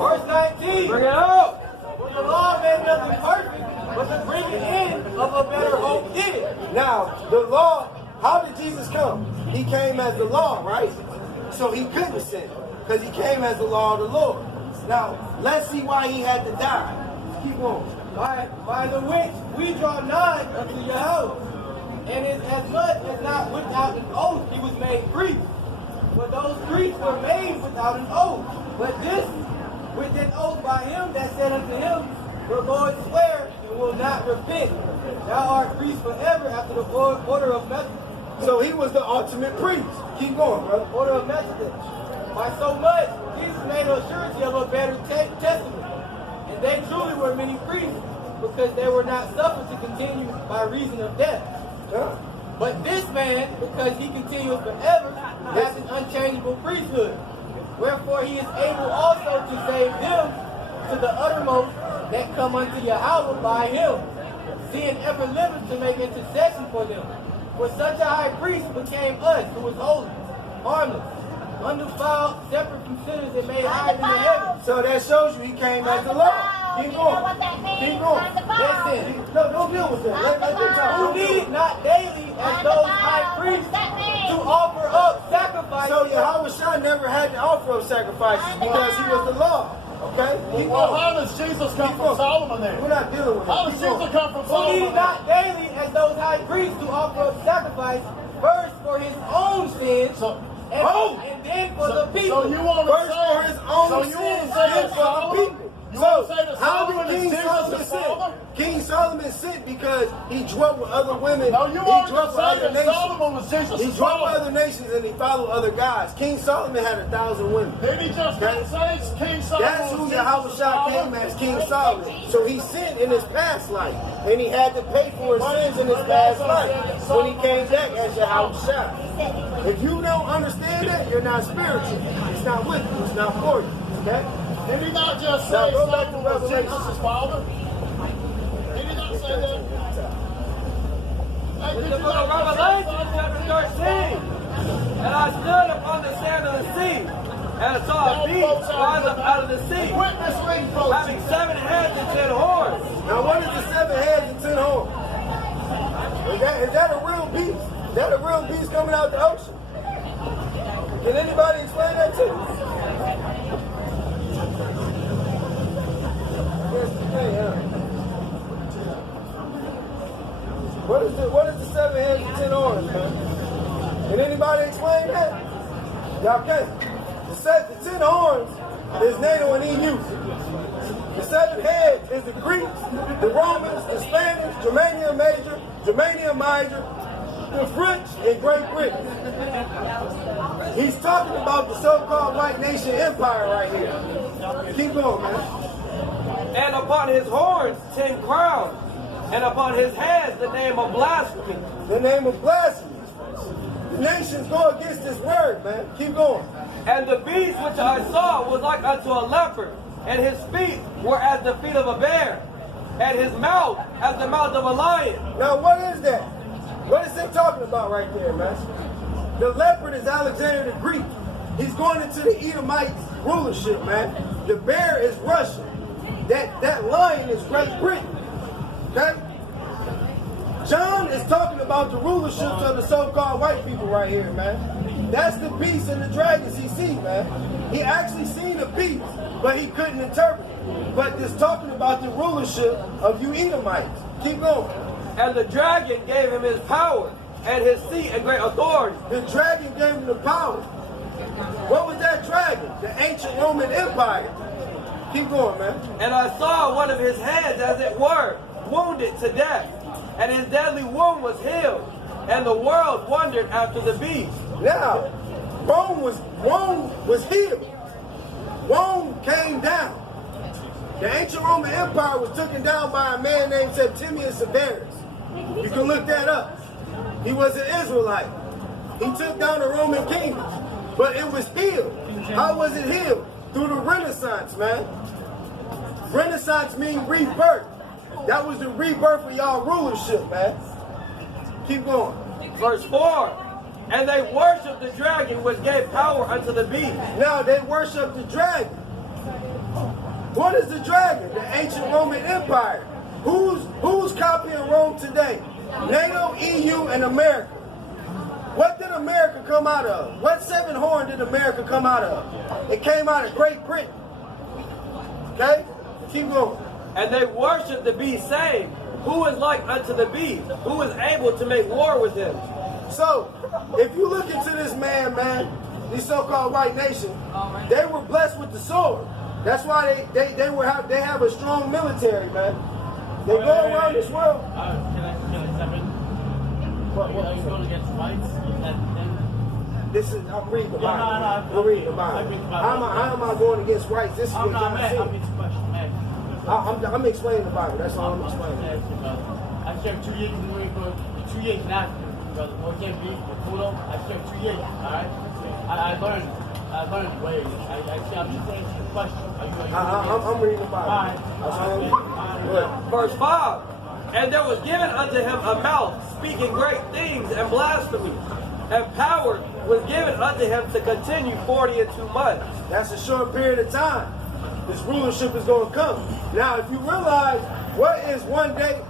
Verse 19. Bring it out. For the law made nothing perfect, but the bringing in of a better hope did it. Now, the law, how did Jesus come? He came as the law, right? So he couldn't sin, because he came as the law of the Lord. Now, let's see why he had to die. Keep on. By the which we draw nigh unto Yahweh, and is as much as not without an oath he was made priest. For those priests were made without an oath. But this with an oath by him that said unto him, the Lord swear and will not repent. Thou art priest forever after the order of Melchizedek. So he was the ultimate priest. Keep going, brother. Order of Melchizedek. By so much, Jesus made a surety of a better testament. And they truly were many priests, because they were not suffered to continue by reason of death. Yeah. But this man, because he continues forever, has an unchangeable priesthood. Wherefore he is able also to save them to the uttermost that come unto Yahweh by him, seeing ever living to make intercession for them. For such a high priest became us, who was holy, harmless, undefiled, separate from sinners, and made higher than the heavens. So that shows you he came as the law. Keep going. Keep going. Listen, No, don't deal with that. Let them talk. who needed not daily as those high priests to offer up sacrifices. So Yahweh Shah never had to offer up sacrifices because he was the law. Okay? Keep Well, going. how does Jesus come Keep from going. Solomon then? We're not dealing with How that. does Keep Jesus going. come from Who needed Solomon? not daily as those high priests to offer up sacrifice, first for his own sins, and then for the people. So you want First to say for his own so you want sins, to say then that for the Solomon? people. You So, want to say that how Solomon did is King Jesus Solomon the sin? Father? King Solomon sinned because he dwelt with other women. No, you he want dwelt to with say other that nations. Solomon was Jesus He the dwelt with Father. other nations and he followed other gods. King Solomon had 1,000 women. Did he just say King Solomon That's who was Yahweh Jesus' Shah father? came as, King Solomon. So he sinned in his past life. And he had to pay for his sins in his past life when he came back as Yahweh Shah. If you don't understand that, you're not spiritual. It's not with you. It's not for you. Okay? Did he not just Now say go back to Solomon was Revelation. Jesus' father? Did he not say that? Hey, In did the you book of not Revelation, say chapter 13. And I stood upon the sand of the sea, and I saw a beast rise up out of the sea, Witness me, folks. having 7 heads and 10 horns. Now what is the 7 heads and 10 horns? Is that a real beast? Is that a real beast coming out the ocean? Can anybody explain that to me? Yes, you can, huh? What is the 7 heads and 10 horns, man? Can anybody explain that? Y'all can. The 10 horns is NATO and EU. The 7 heads is the Greeks, the Romans, the Spanish, Germania Major, Germania Minor, the French, and Great Britain. He's talking about the so-called white nation empire right here. Keep going, man. And upon his horns 10 crowns, and upon his heads the name of blasphemy. The name of blasphemy. The nations go against this word, man. Keep going. And the beast which I saw was like unto a leopard, and his feet were as the feet of a bear, and his mouth as the mouth of a lion. Now, what is that? What is it talking about right there, man? The leopard is Alexander the Greek. He's going into the Edomite rulership, man. The bear is Russia. That lion is Great Britain. Okay? John is talking about the rulerships of the so-called white people right here, man. That's the beast and the dragons he see, man. He actually seen the beast, but he couldn't interpret it. But it's talking about the rulership of you Edomites. Keep going. And the dragon gave him his power, and his seat and great authority. The dragon gave him the power. What was that dragon? The ancient Roman Empire. Keep going, man. And I saw one of his heads, as it were, wounded to death, and his deadly wound was healed, and the world wondered after the beast. Now, Rome was healed. Rome came down. The ancient Roman Empire was taken down by a man named Septimius Severus. You can look that up. He was an Israelite. He took down the Roman kingdom, but it was healed. How was it healed? Through the Renaissance, man. Renaissance means rebirth. That was the rebirth of y'all rulership, man. Keep going. Verse 4. And they worshipped the dragon, which gave power unto the beast. Now they worship the dragon. What is the dragon? The ancient Roman Empire. Who's copying Rome today? NATO, EU, and America. What did America come out of? What seven horn did America come out of? It came out of Great Britain. Okay? Keep going. And they worship the beast, saying, Who is like unto the beast? Who is able to make war with him? So, if you look into this man, these so-called white nation, they were blessed with the sword. That's why they have a strong military, man. They go around this world. Can I step in? Are you going against rights? I'm reading the Yeah, Bible. no, I'm reading the Bible. How am I going against rights? This is what God said. I'm explaining the Bible. That's all I'm explaining. I served 2 years in the Marine Corps, 2 years in Africa, brother. Mozambique, Pluto. I served 2 years. All right. I learned ways. I'm just answering the question. I'm reading the Bible. All right. Verse 5. And there was given unto him a mouth, speaking great things and blasphemy. And power was given unto him to continue 42 months. That's a short period of time. This rulership is going to come. Now, if you realize what is one day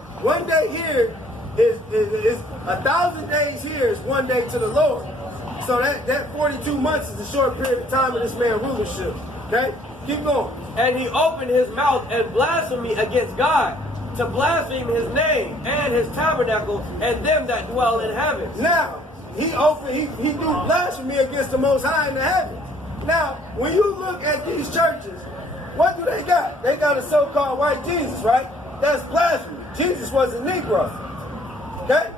here is 1,000 days here is one day to the Lord. So that 42 months is a short period of time of this man's rulership. Okay? Keep going. And he opened his mouth and blasphemy against God, to blaspheme his name and his tabernacle and them that dwell in heaven. Now, he do blasphemy against the Most High in the heavens. Now, when you look at these churches, what do they got? They got a so-called white Jesus, right? That's blasphemy. Jesus was a Negro. Okay?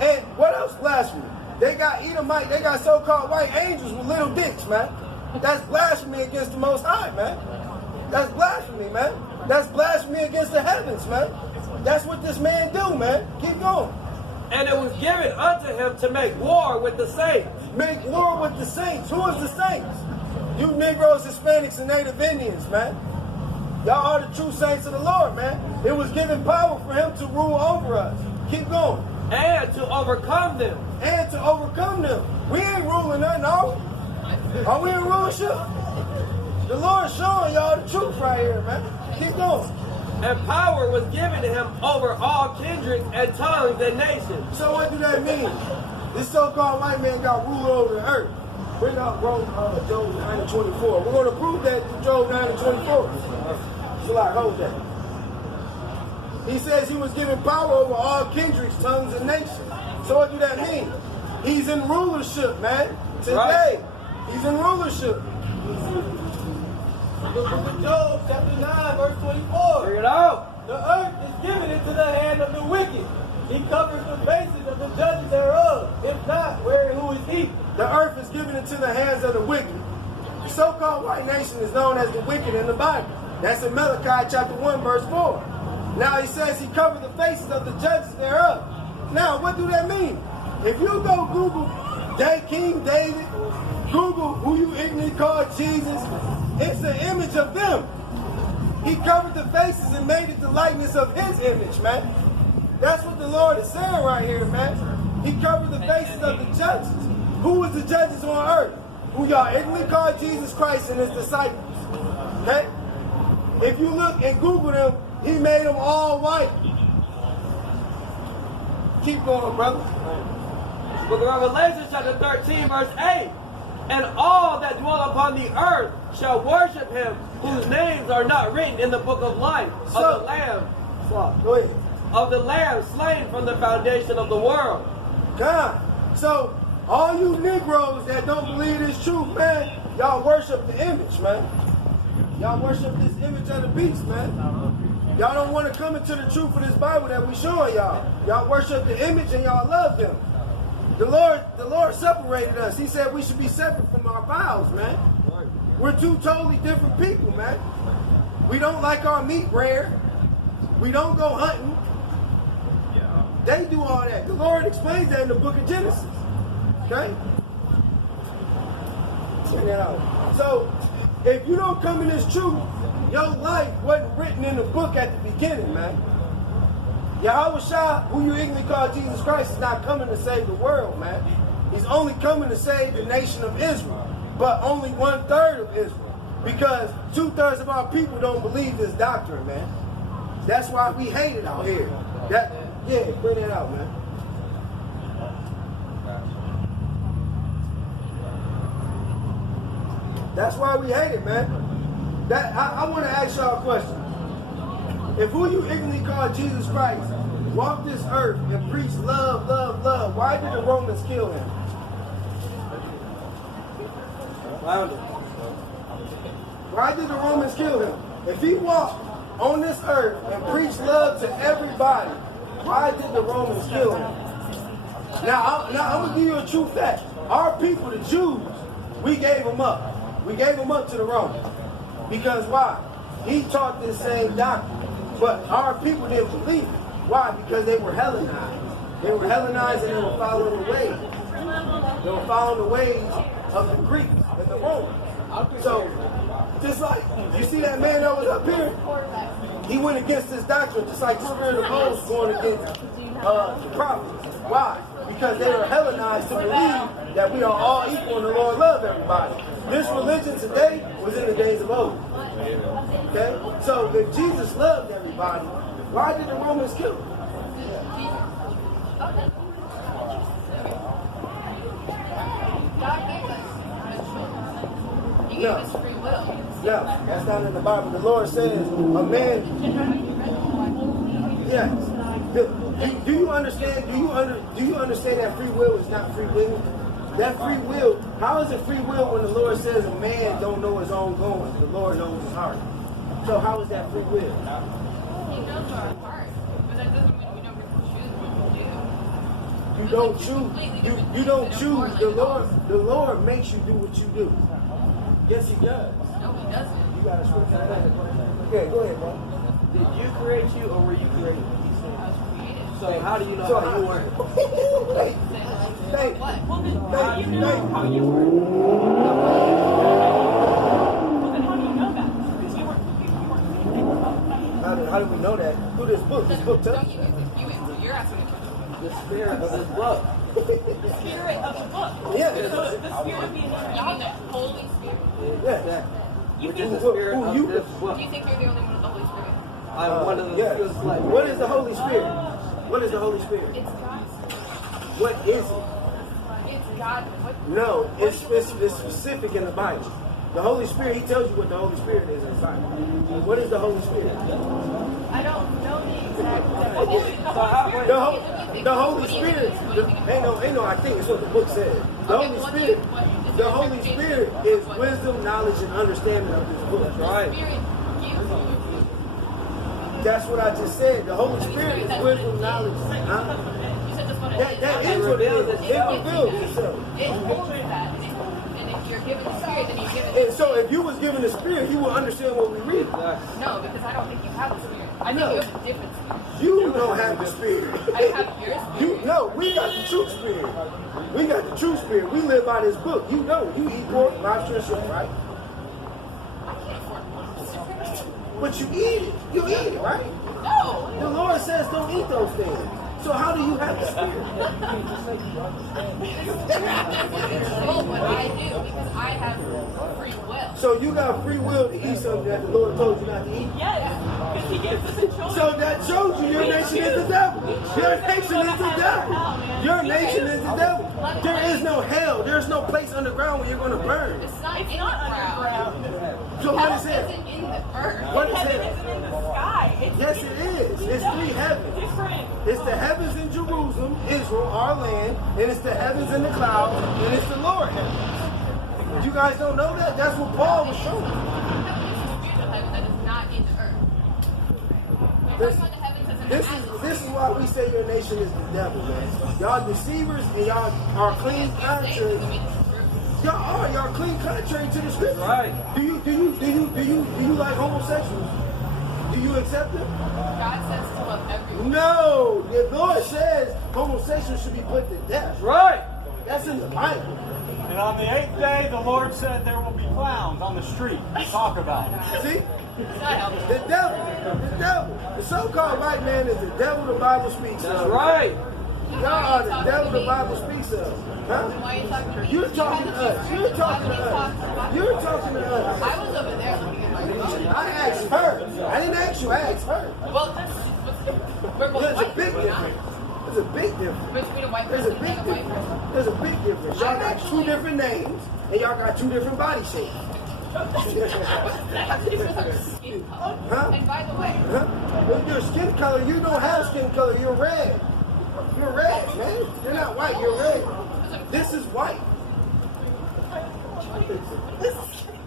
And what else blasphemy? They got Edomite, they got so-called white angels with little dicks, man. That's blasphemy against the Most High, man. That's blasphemy, man. That's blasphemy against the heavens, man. That's what this man do, man. Keep going. And it was given unto him to make war with the saints. Make war with the saints. Who is the saints? You Negroes, Hispanics, and Native Indians, man. Y'all are the true saints of the Lord, man. It was given power for him to rule over us. Keep going. And to overcome them. And to overcome them. We ain't ruling nothing, are we? Are we in rulership? The Lord's showing y'all the truth right here, man. Keep going. And power was given to him over all kindreds and tongues and nations. So what do that mean? This so-called white man got rule over the earth. We're not wrong, Job 9 and 24. We're going to prove that through Job 9 and 24. So like, hold that. He says he was given power over all kindreds, tongues, and nations. So what do that mean? He's in rulership, man. Today, right. He's in rulership. The book of Job, chapter 9, verse 24. Bring it out. The earth is given into the hand of the wicked. He covers the bases of the judges thereof. If not, where and who is he? The earth is given into the hands of the wicked. The so-called white nation is known as the wicked in the Bible. That's in Malachi chapter 1, verse 4. Now he says he covered the faces of the judges thereof. Now, what do that mean? If you go Google King David, Google who you ignorantly call Jesus, it's the image of them. He covered the faces and made it the likeness of his image, man. That's what the Lord is saying right here, man. He covered the faces of the judges. Who was the judges on earth? Who y'all ignorantly call Jesus Christ and his disciples. Okay? If you look and Google them, he made them all white. Keep going, brother. Book of Revelation, chapter 13, verse 8. And all that dwell upon the earth shall worship him, whose names are not written in the book of life of the Lamb. Go ahead. Of the Lamb slain from the foundation of the world. God. So, all you Negroes that don't believe this truth, man, y'all worship the image, man. Y'all worship this image of the beast, man. Y'all don't want to come into the truth of this Bible that we showing y'all. Y'all worship the image and y'all love them. The Lord separated us. He said we should be separate from our vows, man. We're two totally different people, man. We don't like our meat rare. We don't go hunting. They do all that. The Lord explains that in the book of Genesis. Okay? Check that out. So, if you don't come in this truth, your life wasn't written in the book at the beginning, man. Yahweh Shah, who you ignorantly call Jesus Christ, is not coming to save the world, man. He's only coming to save the nation of Israel, but only 1/3 of Israel. Because 2/3 of our people don't believe this doctrine, man. That's why we hate it out here. Bring it out, man. That's why we hate it, man. I want to ask y'all a question. If who you ignorantly call Jesus Christ walked this earth and preached love, love, love, why did the Romans kill him? Why did the Romans kill him? If he walked on this earth and preached love to everybody, why did the Romans kill him? Now I'm going to give you a true fact. Our people, the Jews, we gave them up. We gave them up to the Romans. Because why? He taught this same doctrine. But our people didn't believe it. Why? Because they were Hellenized. They were Hellenized and they were following the ways. They were following the ways of the Greeks and the Romans. So, just like, you see that man that was up here? He went against this doctrine, just like the spirit of Moses going against the prophets. Why? Because they are Hellenized to believe that we are all equal and the Lord loves everybody. This religion today was in the days of old. Okay? So if Jesus loved everybody, why did the Romans kill him? God gave us the choice. He gave us free will. No, that's not in the Bible. The Lord says a man. Yes. Do you understand? Do you understand that free will is not free will? That free will, how is it free will when the Lord says a man don't know his own going? The Lord knows his heart. So how is that free will? He knows our heart, but that doesn't mean we don't get to choose what we do. You don't choose. You don't choose. The Lord makes you do what you do. Yes, He does. No, he doesn't. You got to switch that. Okay, go ahead, bro. Did you create you or were you created? I was created. So how do you know So how you work? Thank What? you. How you work? Well, then how do you know that? Because you weren't How do we know that? Through this book. This book tells Don't us you that. answer. You're asking me. The spirit of this book. the spirit of the book. Yeah. So the spirit of the You mean anointing. the Holy Spirit? Yeah. You Which is think the the spirit who of you- this book. Do you think you're the only one with the Holy Spirit? I'm one of the Yes. few slaves. What is the Holy Spirit? What is the Holy Spirit? It's God. What is it? It's God. What? No, it's specific in the Bible. The Holy Spirit, He tells you what the Holy Spirit is in the Bible. What is the Holy Spirit? I don't know the exact definition. So how, wait, The Holy Spirit, ain't no I think it's what the book says. The Holy Spirit, the Holy Spirit is wisdom, knowledge, and understanding of this book. right. Spirit gives you. That's what I just said. The Holy Spirit is wisdom, knowledge. Huh? You said that's what it is. That is what it is. It reveals itself. It holds that. And if you're given the Spirit, then you're given And so if you was given the Spirit, you will understand what we read. Exactly. No, because I don't think you have the Spirit. I think No. you have a different Spirit. You don't have the Spirit. I have your Spirit. We got the true Spirit. We got the true Spirit. We live by this book. You know, you eat pork, lobster, shit, right? I can't afford it. But you eat it. You eat it, right? No. The Lord says don't eat those things. So how do you have the Spirit? Control what I do because I have free will. So you got free will to eat something that the Lord told you not to eat. Yes, because he gives us a choice. So that shows you your nation is the devil. Your nation is the devil. Your nation is the devil. There is no hell. There's no place underground where you're going to burn. It's not It's in not the ground. underground. So what Hell is it? isn't in the earth. What is Heaven it? isn't in the sky. It's Yes, it is. It's three heavens. different. It's the heavens in Jerusalem, Israel, our land, and it's the heavens in the clouds, and it's the lower heavens. You guys don't know that? That's what Paul was showing. Heaven is a spiritual heaven that is not in the earth. We're talking about the heavens as an island. This is why we say your nation is the devil, man. Y'all deceivers and y'all are clean contrary. Y'all clean contrary to the scripture. Right. Do you like homosexuals? Do you accept them? God says to love everyone. No. The Lord says homosexuals should be put to death. Right. That's in the Bible. And on the 8th day, the Lord said there will be clowns on the street to talk about it. See? It's not helping. The devil. The so-called white man is the devil the Bible speaks That's of. right. Y'all are the devil the Bible speaks of. Huh? Why are you talking to me? You're talking to us. You're talking to us. You're talking to us. I was over you ask her. Well, what's different? We're both There's a white. big we're not. difference. There's a big difference. Between a white There's person a big and a white difference. person. There's a big difference. Y'all got two different names, and y'all got two different body shapes. What does that have to do with our skin color? Huh? And by the way, Huh? Well, your skin color, you don't have skin color. You're red. You're red, man. You're not white. You're red. This is white.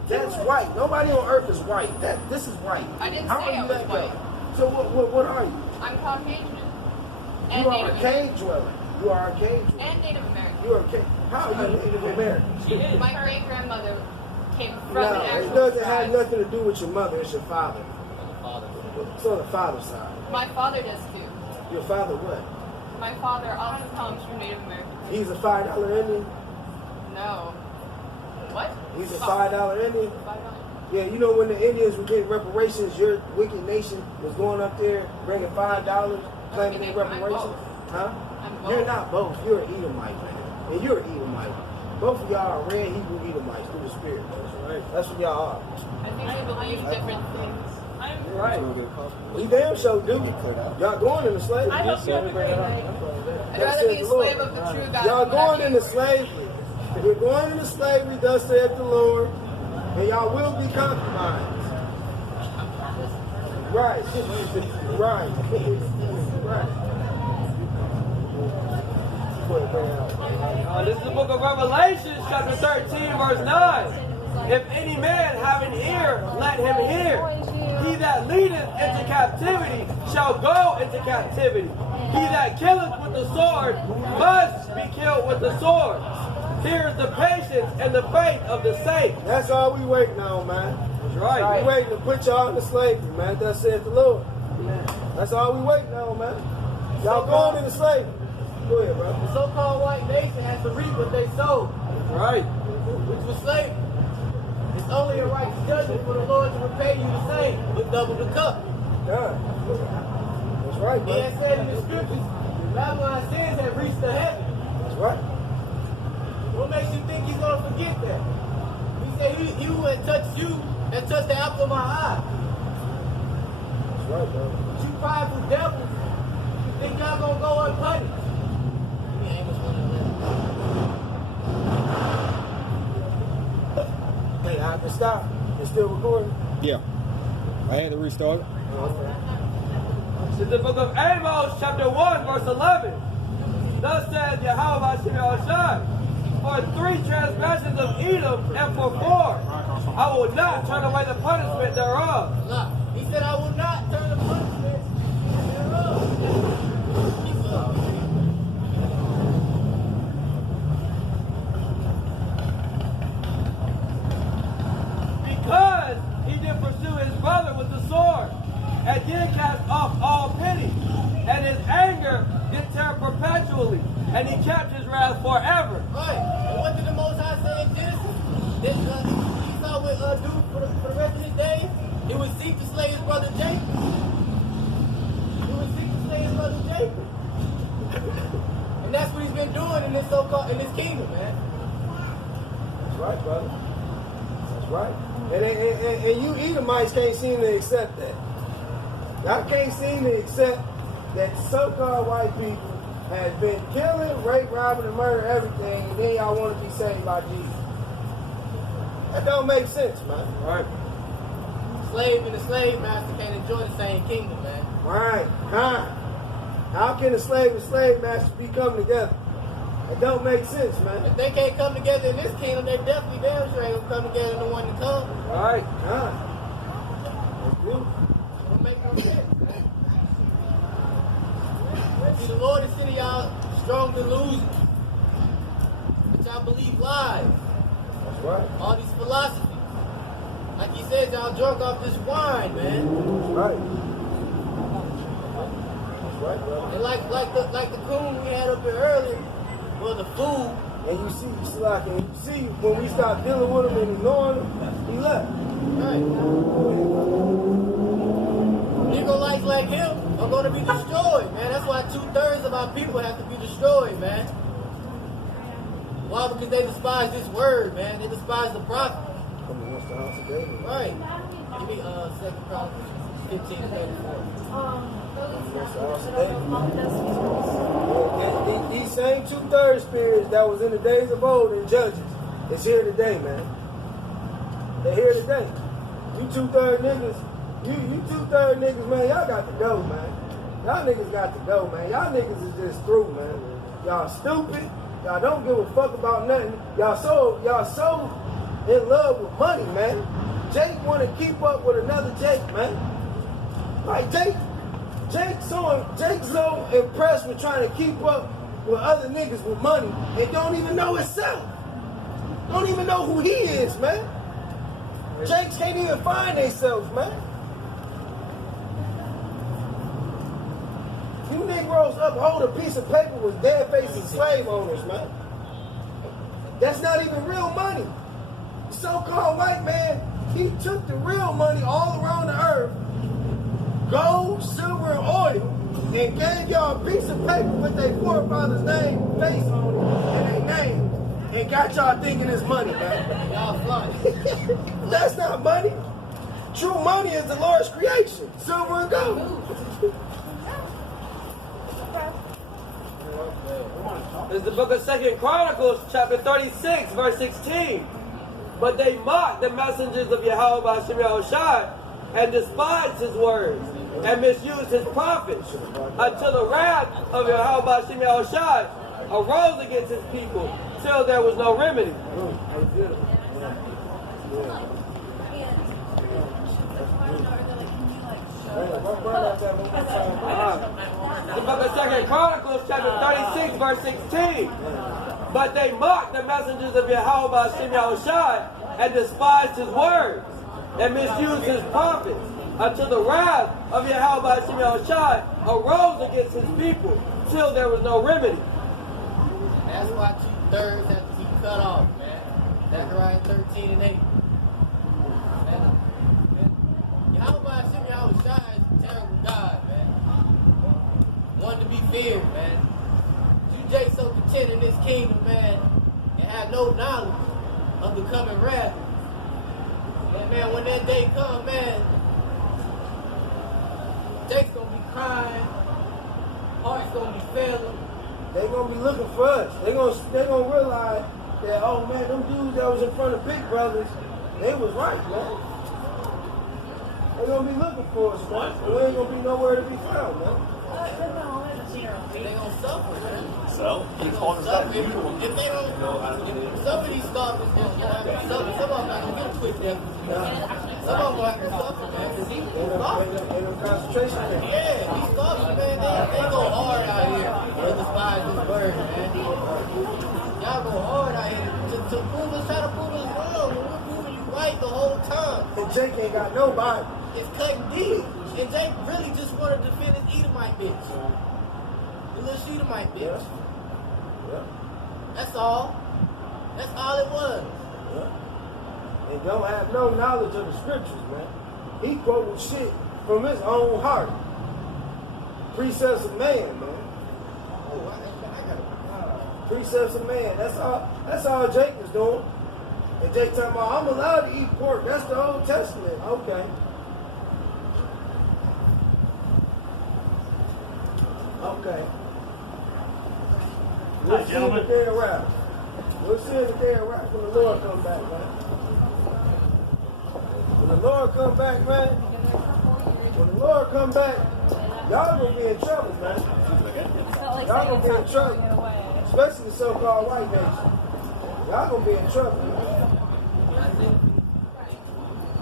That's white. Nobody on earth is white. This is white. I didn't How say are I you was that white. color? So what are you? I'm Caucasian. And You are a Native cave dweller. You are a cave dweller. And Native American. You are a cave. How are you Native American? My great grandmother came from No, an actual it doesn't have tribe. nothing to do with your mother. It's your father. It's on the father's side. My father does too. Your father what? My father also comes from Native American. He's a $5 Indian. No. What? He's a $5 Indian. $5. Yeah, you know when the Indians were getting reparations, your wicked nation was going up there bringing $5, claiming their reparations. Huh? I'm both. You're not both. You're an Edomite, man. And you're an Edomite. Both of y'all are red Hebrew Edomites through the spirit. That's what y'all are. I think they believe different things. Right. We damn sure do. Y'all going into slavery. I hope you have a great night. I'd rather be a slave of the true God. Y'all than what I going into be. slavery. You're going into slavery, thus saith the Lord, and y'all will be compromised. Right. Right. Right. This is the book of Revelation, chapter 13, verse 9. If any man have an ear, let him hear. He that leadeth into captivity shall go into captivity. He that killeth with the sword must be killed with the sword. Here is the patience and the faith of the saints. That's all we waiting on, man. That's right. We waiting to put y'all into slavery, man. Thus saith the Lord. That's all we waiting on, man. Y'all going into slavery. Go ahead, bro. The so-called white nation has to reap what they sowed, Right. which was slavery. It's only a right judgment for the Lord to repay you the same, but double the cup. God. That's right, He man. has said in the scriptures, Babylon's sins have reached the heaven. That's right. What makes you think he's going to forget that? He said, he who has touched you, has touched the apple of my eye. That's right, bro. You prideful devils, you think y'all going to go unpunished. Give me Amos 1:11. Hey, I can stop. It's still recording. Yeah. I had to restart it. This is the book of Amos, chapter 1, verse 11. Thus says Yahweh Hashem Yahushua, for 3 transgressions of Edom, and for 4, I will not turn away the punishment thereof. Look, he said, I will not turn the punishment thereof. Because he did pursue his brother with the sword, and did cast off all pity, and his anger did tear perpetually, and he kept his wrath forever. Right. And what did the Most High say in Genesis? That Esau would do for the rest of his days? He would seek to slay his brother Jacob. He would seek to slay his brother Jacob. And that's what he's been doing in this so-called, in this kingdom, man. That's right, brother. That's right. And you Edomites can't seem to accept that. Y'all can't seem to accept that so-called white people have been killing, rape, robbing, and murder everything, and then y'all want to be saved by Jesus. That don't make sense, man. Right. Slave and the slave master can't enjoy the same kingdom, man. Right. Huh? How can a slave and slave master be coming together? It don't make sense, man. If they can't come together in this kingdom, they definitely damn sure ain't gonna come together in the one to come. Right. Huh? That's beautiful. It don't make no sense. See, the Lord is sending y'all strong delusions. But y'all believe lies. That's right. All these philosophies. Like he says, y'all drunk off this wine, man. That's right. That's right, brother. And like the coon we had up here earlier, well, the fool, And you see when we stopped dealing with him and ignoring him, he left. right? Negroites like him are going to be destroyed, man. That's why 2/3 of our people have to be destroyed, man. Why? Because they despise this word, man. They despise the prophet. Come against the house of David. Right. Give me 2 Chronicles 15 to 34. These same 2/3 spirits that was in the days of old in Judges is here today, man. They're here today. You 2/3 niggas, you 2/3 niggas, man, y'all got to go, man. Y'all niggas got to go, man. Y'all niggas is just through, man. Y'all stupid. Y'all don't give a fuck about nothing. Y'all so in love with money, man. Jake want to keep up with another Jake, man. Like Jake's so impressed with trying to keep up with other niggas with money and don't even know himself. Don't even know who he is, man. Jakes can't even find themselves, man. You Negroes uphold a piece of paper with dead faces slave owners, man. That's not even real money. The so-called white man, he took the real money all around the earth, gold, silver, and oil, and gave y'all a piece of paper with their forefather's name, face on it, and their name, and got y'all thinking it's money, man. Y'all fly. That's not money. True money is the Lord's creation, silver and gold. This is the book of 2 Chronicles, chapter 36, verse 16. But they mocked the messengers of Yahweh B'Shem Yahushai and despised his words and misused his prophets until the wrath of Yahweh B'Shem Yahushai arose against his people till there was no remedy. The book of 2 Chronicles, chapter 36, verse 16. But they mocked the messengers of Yahweh B'Shem Yahushai and despised his words and misused his prophets until the wrath of Yahweh B'Shem Yahushai arose against his people till there was no remedy. That's why 2/3 have to be cut off, man. Zechariah 13 and 8. Yahweh B'Shem Yahushai is a terrible God, man. One to be feared, man. You Jake so content in this kingdom, man, and have no knowledge of the coming wrath. But man, when that day come, man, Jake's gonna be crying, heart's gonna be failing. They gonna be looking for us. They gonna realize that, oh man, them dudes that was in front of Big Brothers, they was right, man. They gonna be looking for us, man. We ain't gonna be nowhere to be found, man. They gonna suffer, man. So, They gonna suffer. If they don't, some of these scoffers, some of them not gonna get a quick death. Some of them gonna have to suffer, man. Cause these scoffers, In a concentration camp. yeah, these scoffers, man, they go hard out here to despise this word, man. Y'all go hard out here to prove us, try to prove us wrong. When we're proving you right the whole time. And Jake ain't got no Bible. It's cutting deep. And Jake really just wanted to defend his Edomite bitch. The little Edomite bitch. Yeah. That's all. That's all it was. Yeah. And don't have no knowledge of the scriptures, man. He quoted shit from his own heart. Precepts of man, man. Oh, I gotta. Precepts of man. That's all Jake was doing. And Jake talking about, I'm allowed to eat pork. That's the Old Testament. Okay. Okay. We'll see in the day of wrath. We'll see in the day of wrath when the Lord comes back, man. When the Lord comes back, man. When the Lord comes back, y'all gonna be in trouble, man. Y'all gonna be in trouble. Especially the so-called white nation. Y'all gonna be in trouble, man.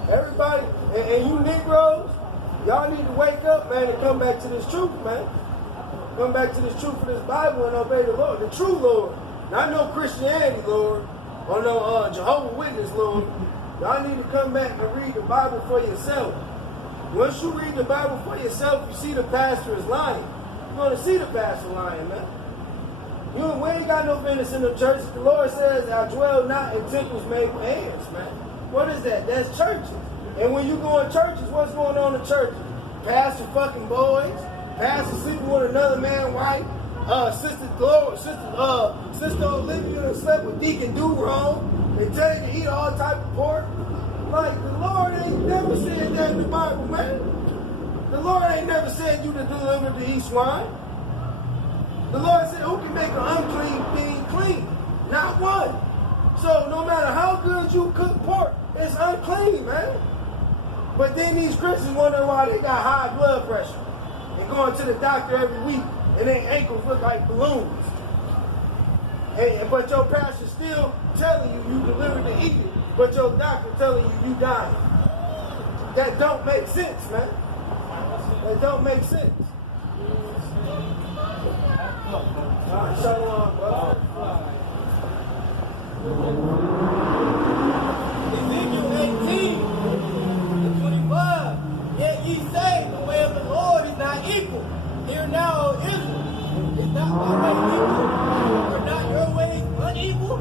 Everybody, and you Negroes, y'all need to wake up, man, and come back to this truth, man. Come back to this truth of this Bible and obey the Lord, the true Lord. Not no Christianity, Lord, or no Jehovah's Witness, Lord. Y'all need to come back and read the Bible for yourself. Once you read the Bible for yourself, you see the pastor is lying. You're going to see the pastor lying, man. We ain't got no business in the church. The Lord says, I dwell not in temples made with hands, man. What is that? That's churches. And when you go in churches, what's going on in churches? Pastor fucking boys, pastor sleeping with another man's wife, Sister Olivia slept with Deacon Durong. They tell you to eat all type of pork. Like, the Lord ain't never said that in the Bible, man. The Lord ain't never said you to deliver the east swine. The Lord said, who can make an unclean thing clean? Not one. So no matter how good you cook pork, it's unclean, man. But then these Christians wonder why they got high blood pressure and going to the doctor every week and their ankles look like balloons. But your pastor still telling you delivered to eat it, but your doctor telling you dying. That don't make sense, man. That don't make sense. Shalom, brother. Ezekiel 18 and 25. Yet ye say, the way of the Lord is not equal. Hear now, O Israel, is not my way equal? Are not your ways unequal?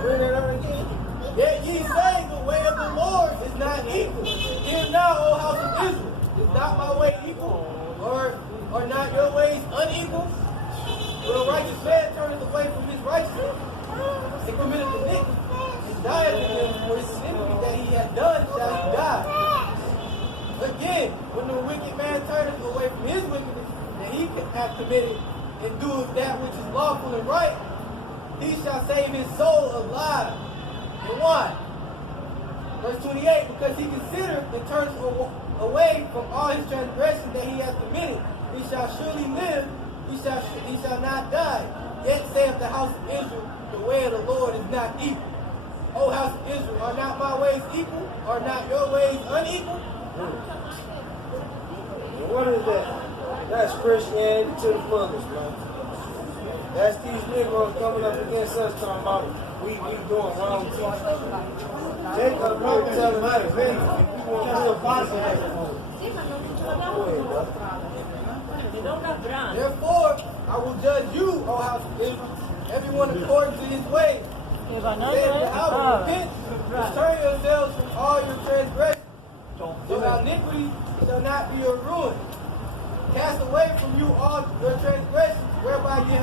Bring it up again. Yet ye say, the way of the Lord is not equal. Hear now, O house of Israel, is not my way equal? Or are not your ways unequal? When a righteous man turneth away from his righteousness and committeth iniquity, and dieth in him for his iniquity that he hath done, shall he die. Again, when the wicked man turneth away from his wickedness that he hath committed, and doeth that which is lawful and right, he shall save his soul alive. And why? Verse 28, because he considereth and turneth away from all his transgressions that he hath committed, he shall surely live, he shall not die. Yet saith the house of Israel, the way of the Lord is not equal. O house of Israel, are not my ways equal? Are not your ways unequal? What is that? That's Christianity to the fullest, man. That's these Negroes coming up against us talking about we doing wrong teaching. Jacob here telling us, hey, if we want real positive. Go ahead, brother. Therefore, I will judge you, O house of Israel, everyone according to his ways. Say to the house, repent, turn yourselves from all your transgressions, so that iniquity shall not be your ruin. Cast away from you all your transgressions, whereby ye have